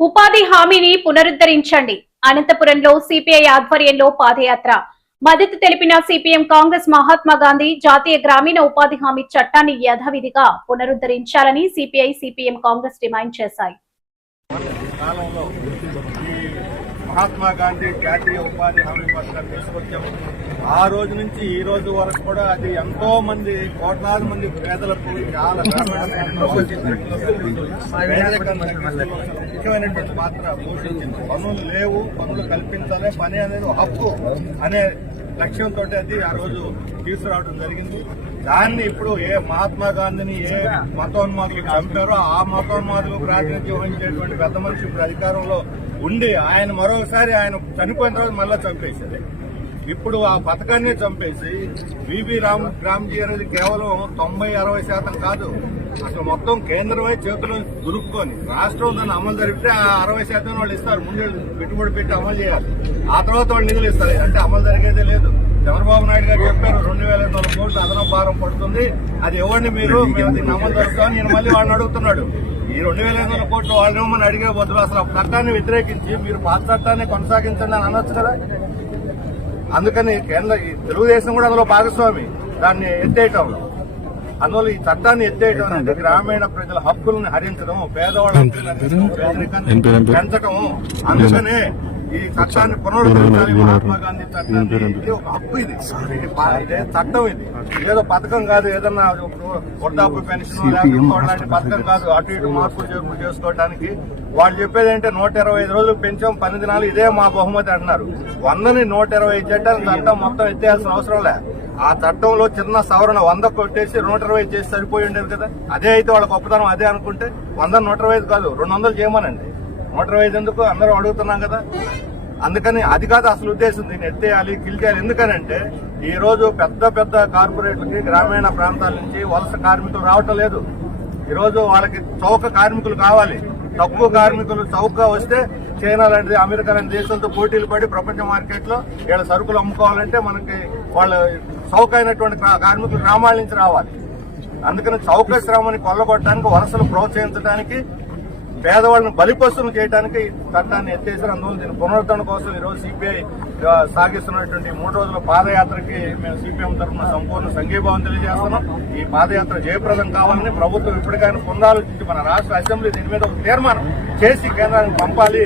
ఉపాధి హామీని పునరుద్ధరించండి. అనంతపురంలో సిపిఐ ఆధ్వర్యంలో పాదయాత్ర. మద్దతు తెలిపిన సిపిఎం కాంగ్రెస్ మహాత్మా గాంధీ జాతీయ గ్రామీణ ఉపాధి హామీ చట్టాన్ని యథావిధిగా పునరుద్ధరించాలని సిపిఐ సిపిఎం కాంగ్రెస్ డిమాండ్ చేశాయి. మహాత్మా గాంధీ జాతీయ ఉపాధి హామీ పథకం తీసుకొచ్చాము. ఆ రోజు నుంచి ఈ రోజు వరకు కూడా అది ఎంతో మంది కోట్లాది మంది పేదలకు చాలా ముఖ్యమైనటువంటి పాత్ర పోషించింది. పనులు లేవు, పనులు కల్పించాలి, పని అనేది హక్కు అనే లక్ష్యంతో అది ఆ రోజు తీసుకురావడం జరిగింది. దాన్ని ఇప్పుడు ఏ మహాత్మా గాంధీని ఏ మతోన్మాదులు చంపారో ఆ మతోన్మాదులు ప్రాతినిధ్యం వహించేటువంటి పెద్ద మనిషి ఇప్పుడు అధికారంలో ఉండి ఆయన మరోసారి ఆయన చనిపోయిన తర్వాత మళ్ళా చంపేశారు. ఇప్పుడు ఆ పథకాన్ని చంపేసి వివి రామ్జీ అనేది కేవలం 90-60% కాదు, అసలు మొత్తం కేంద్రమై చేతులు దురుక్కొని రాష్ట్రం దాన్ని అమలు జరిపితే ఆ 60% వాళ్ళు ఇస్తారు. ముందు పెట్టుబడి పెట్టి అమలు చేయాలి, ఆ తర్వాత వాళ్ళు నిధులు ఇస్తారు. అంటే అమలు జరిగేదే లేదు. చంద్రబాబు నాయుడు గారు చెప్పారు 2,500 కోట్లు అదనపు భారం పడుతుంది, అది ఇవ్వండి మీరు దీన్ని అమలు జరుగుతామని. నేను మళ్ళీ వాళ్ళని అడుగుతున్నాడు, ఈ 2,500 కోట్లు వాళ్ళు ఇవ్వమని అడిగే బదులు అసలు ఆ చట్టాన్ని వ్యతిరేకించి మీరు పాత చట్టాన్ని కొనసాగించండి అని అనొచ్చు కదా. అందుకని తెలుగుదేశం కూడా అందులో భాగస్వామి దాన్ని ఎత్తేయటంలో. అందువల్ల ఈ చట్టాన్ని ఎత్తేయటం అంటే గ్రామీణ ప్రజల హక్కులను హరించడం, పేదవాళ్ళ పెంచడం. అందుకనే ఈ చట్టాన్ని పునరుద్ధరించాలి. మహాత్మా గాంధీ చట్టాన్ని, ఇది ఒక హక్కు, ఇది చట్టం, ఇది ఏదో పథకం కాదు, ఏదన్నా వృద్ధాప్య పెన్షన్ లేకపోతే పథకం కాదు. అటు ఇటు మార్పులు చేర్పులు చేసుకోవడానికి వాళ్ళు చెప్పేది ఏంటంటే 125 రోజులు పెంచాం, 10 దినాలు, ఇదే మా బహుమతి అంటున్నారు. 100ని 120 చేయడానికి చట్టం మొత్తం ఎత్తేయాల్సిన అవసరం లే. ఆ చట్టంలో చిన్న సవరణ 100 కొట్టేసి 120 చేసి సరిపోయి ఉండేది కదా. అదే అయితే వాళ్ళ గొప్పతనం అదే అనుకుంటే 100 125 కాదు 200 చేయమనండి. 125 ఎందుకు అందరూ అడుగుతున్నాం కదా. అందుకని అది కాదు అసలు ఉద్దేశం, దీన్ని ఎత్తేయాలి, కిల్ చేయాలి. ఎందుకనంటే ఈ రోజు పెద్ద పెద్ద కార్పొరేట్లకి గ్రామీణ ప్రాంతాల నుంచి వలస కార్మికులు రావటం లేదు. ఈ రోజు వాళ్ళకి చౌక కార్మికులు కావాలి. తక్కువ కార్మికులు చౌకగా వస్తే చైనా లాంటిది, అమెరికా లాంటి దేశంతో పోటీలు పడి ప్రపంచ మార్కెట్ లో వీళ్ళ సరుకులు అమ్ముకోవాలంటే మనకి వాళ్ళ చౌకైనటువంటి కార్మికులు గ్రామాల నుంచి రావాలి. అందుకని చౌక శ్రమని కొల్లగొట్టడానికి, వలసలు ప్రోత్సహించడానికి, పేదవాళ్ళని బలిపస్తులు చేయడానికి చట్టాన్ని ఎత్తేసారు. అందువల్ల దీని పునరుద్ధరణ కోసం ఈ రోజు సిపిఐ సాగిస్తున్నటువంటి 3 రోజుల పాదయాత్రకి మేము సిపిఎం తరఫున సంపూర్ణ సంఘీభావం తెలియజేస్తున్నాం. ఈ పాదయాత్ర జయప్రదం కావాలని ప్రభుత్వం ఇప్పటికైనా పునరాలోచించి మన రాష్ట్ర అసెంబ్లీ దీని మీద ఒక తీర్మానం చేసి కేంద్రానికి పంపాలి.